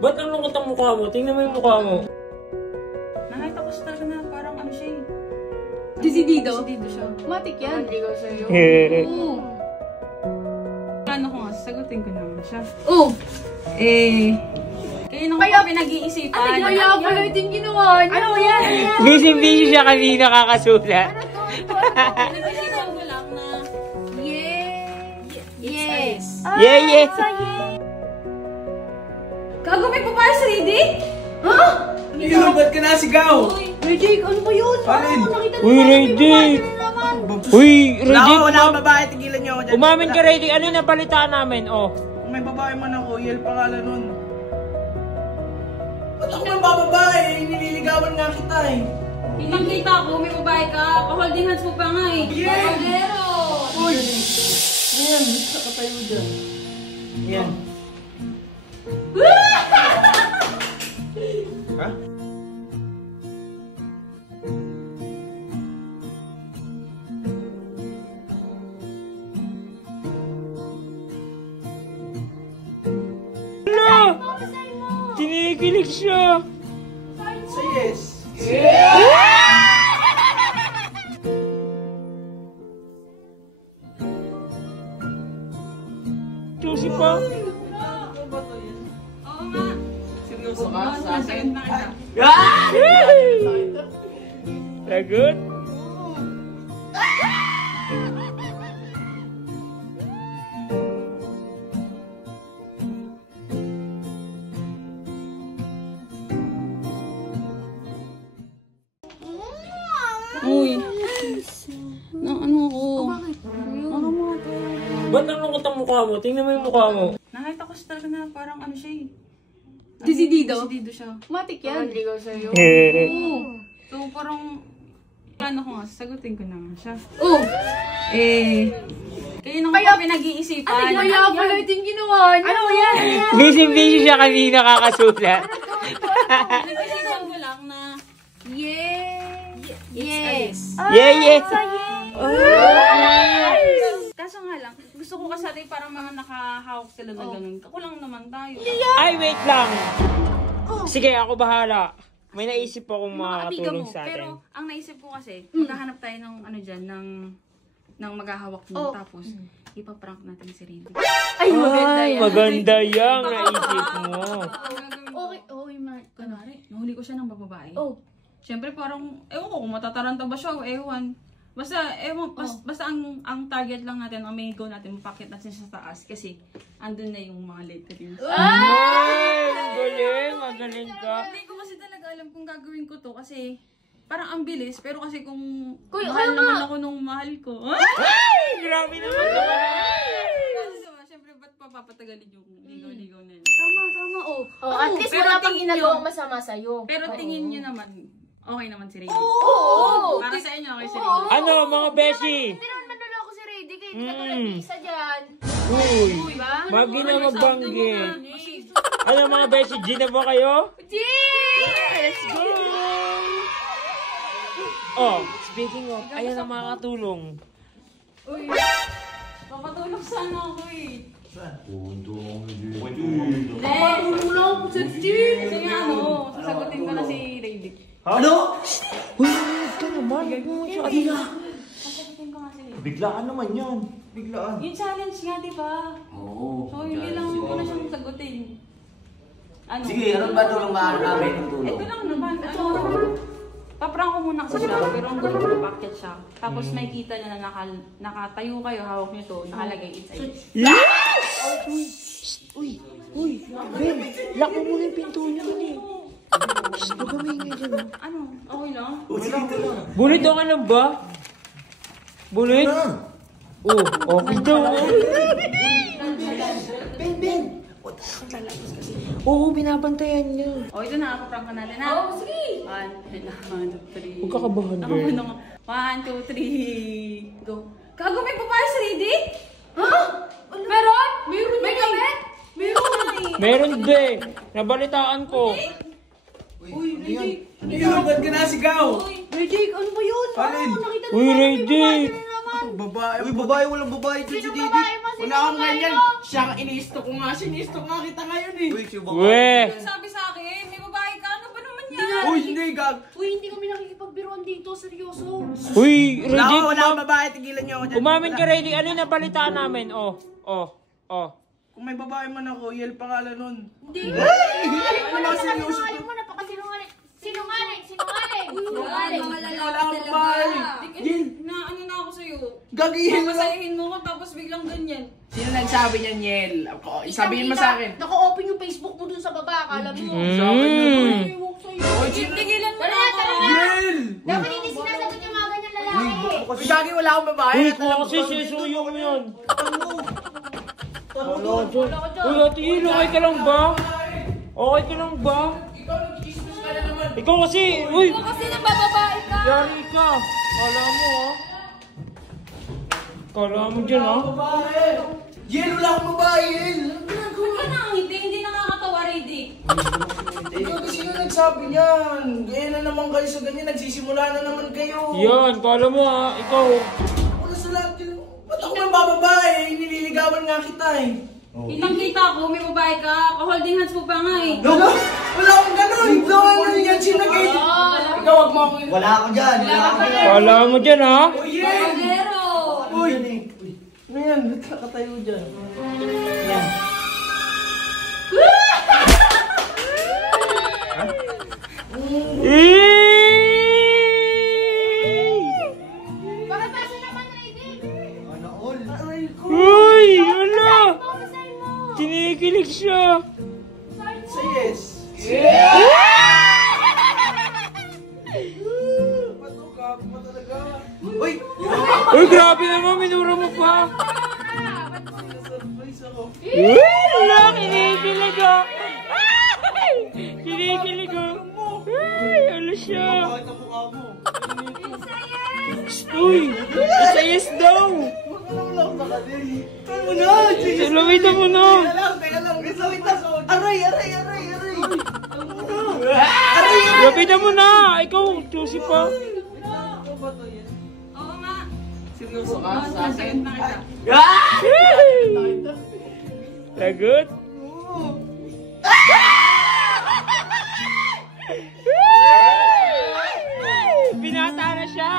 Ba't ang lungkot ang mukha mo? Tingnan mo yung mukha mo. Nakita ko siya talaga na parang ano siya eh. Desidido? Desidido siya. Matik yan. Manligaw sa'yo. Oo. Ano ko nga, sasagutin ko naman siya. Oo. Kayo nung kaya pinag-iisipan. Kaya pala ito yung ginawa niya. Ano yan? Busy siya kanina kakasulat. Pinag-iisipan ko lang na Yes. Yeah. Gago, may babae sa ready? Ha? Yun, ba't ka nasigaw? Jake, ano ba yun? Alin? Uy, Raydick! Uy, Wala Raydick! akong babae, tigilan niyo ako dyan. Umamin ka, Raydick. Ano yung napalitaan namin? Oh. Kung may babae man ako, Yel pangalan nun. Ba't ako may babae? Nililigawan nga kita eh. Kitang-kita ko, may babae ka. Pa-holding hands mo pa nga eh. Pero! Uy! Ayan, saka tayo dyan. Ayan. Ha? Ano? Kinikilig siya. Say yes. Juicy pa. Oo nga. Seryoso ka? Sasagot na kita. Lagot? Uy. Ano ako? Ba't ang lungkot ang mukha mo? Tingnan mo yung mukha mo. Nakita ko siya talaga na parang ano siya eh. Desidido? Desidido siya. Matik yan. Manligaw sa'yo. So parang, ano ko nga, sasagutin ko naman siya. Oo. Kayo nung kaya pinag-iisipan. Kaya pala ito yung ginawa niya. Ano yan? Busy siya kanina kakasulat. Pinag-iisipan ko lang na Yes. Yeah. kaso nga lang, gusto ko kasi natin parang mga nakahawak sila na ganun. Kakulang naman tayo. Ay, wait lang. Sige, ako bahala. May naisip akong makakatulong sa Pero atin. ang naisip ko kasi, maghahanap tayo ng ano dyan, ng maghahawak mo. Tapos, ipaprank natin si Rindy. Ay, maganda yan. Maganda yung naisip mo. Okay, Mark. Kunwari, nahuli ko siya ng bababae. Oh. Siyempre parang, ewan ko kung matataranta ba siya o ewan. Basta, basta ang target lang natin, ang main goal natin, mapakit natin siya sa taas. Kasi, andun na yung mga letterings. Ay, magaling ka. Hindi ko kasi talaga alam kung gagawin ko to kasi parang ang bilis. Pero kasi kung Kuya, mahal kaya naman nga. ako nung mahal ko. Ay, grabe naman naman. Kasi diba, siyempre ba't papapatagalin yung ligaw-ligaw na yun? Tama, oh. At least Pero wala pang tingin ginagawang nyo- masama sa'yo. Pero tingin nyo naman, okay naman si Ray. Oo. Para sa inyo, okay si Ray. Ano, mga beshi? Hindi naman manloloko si Rady kaya hindi ka tulad ng isa dyan. Uy, Diba? magi na magbanggit. Ano mga beshi, G na ba kayo? Yes! Go! Oh, speaking of, ayan ang makakatulong. Uy, papatulog sana ako eh. Marunong na ako sa team. Kasi nga ano, sasagutin ko na si Ray. Ano? Uy, nanonood ka naman. Sasagutin ko nga si Ray. Biglaan naman yan. Biglaan. Yung challenge nga, di ba? Oo. So, hindi lang ko na siyang sagutin. Ano? Sige, ano ba tulong maaari namin ng tulong? Ito lang naman. Ano? Paprank ko muna kasi siya, pero ang gulo ko, bakit siya. Tapos may kita niya na nakatayo kayo, hawak niyo to, nakalagay inside. Uy, Ben, lock mo muna yung pinto niya dun eh. Shh, huwag kami ingay dyan. Ano? Okay lang? Bulit ka lang ba? Bulit? Oh, okay daw. Ben! Oo, binabantayan niya. O, ito na, paprank ka natin ha? Oo, sige. 1, 2, 3. Huwag ka kabahan, Ako girl. muna nga. 1, 2, 3, go. Gago, may babae sa ready? Ha? Meron? May kabit? Meron din. Nabalitaan ko. Uy, yun, ba't ka nasigaw? Jake, ano ba yun? Alin? Nakita Uy, Raydick! babae. Uy, babae, walang babae. Sino babae mo? Sino Wala akong babae ganyan. mo? Siya ang iniistok ko nga. Sinistok nga kita ngayon eh. Uy, si babae. Weh! Sabi sa akin, may babae ka, ano ba naman yan? Uy, hindi gag. Uy, hindi kami nakikipagbiruan dito. Seryoso. Uy, Wala Reggie, wala akong babae. Tigilan niyo ako dyan. umamin ka, Reggie. Ano yung nabalitaan namin? Oh. Kung may babae man ako, Yel pangalan nun. Hindi. Ano Wala ba ka seryoso sinungaling to? mo. Napakasinungaling. Sinungaling. Sinungaling. Wala akong babae. Yel, Na ano na ako sa'yo. gagihin mo lang. Masayahin mo ko tapos biglang ganyan. Sino nagsabi niyan, Yel? Ako, sabihin mo sa akin. Naka-open yung Facebook mo dun sa baba. Akala mo. Sa akin yun, uy. Ewan ko sa'yo. Uy, sino? Tigilan mo Tara na na, ako. tara na. Yel! Dapat hindi sinasagot yung mga ganyan lalaki. Uy, gagi, wala akong babae. Uy, kung kasi sisuyo mo yun. Uy, Ate Yel, okay ka lang ba? Okay ka lang ba? Ikaw nag-chismis ka na naman. Ikaw kasi, uy! Kasi nagbababae ka. Yari ka! Kala mo, ha? Kala mo dyan, ha? Babae. Yel, wala akong babae, Yel. Anong ginagawa? Huwag ka na, hindi nakakatawa, Reddy. Ikaw, sino nagsabi niyan? Gaya na naman kayo sa ganyan. Nagsisimula na naman kayo. Yan, kala mo, ha? Ikaw. Wala sa lahat yun. Ba't ako nang bababae? Nililigawan nga kita eh. Kitang-kita ko, may babae ka. Ka-holding hands mo pa nga eh. Wala akong ganun. Ano yan? Sino nag-edit? Ikaw, wag mo akong... Wala ako dyan. Wala ako dyan. Kala mo dyan, ha? Oh, Yel! Pero, Uy! Ano yan? Ba't nakatayo dyan? Yan. Bakit pa siya naman, Reddy? Ano all? Aray ko. Uy! Ano? Babasahin mo. Kinikilig siya. Sa yes. Patukap mo talaga. Uy! Uy, grabe naman, minura mo pa. Surprise ako. Uy! Wala, kinikilig, ha? Ay! Kinikilig, ha? Ay, ano siya? Bakit ang mukha mo? Uy! Isa yes daw! Huwag ka naman ako sakali. Ito mo na! Sige. Salawitan mo na! Teka lang. Wait lang. Aray! Aray! Lapitan mo na! Ikaw, juicy pa. oo nga. Seryoso ka? Oo, sasagot na kita. Lagot? Binata na siya!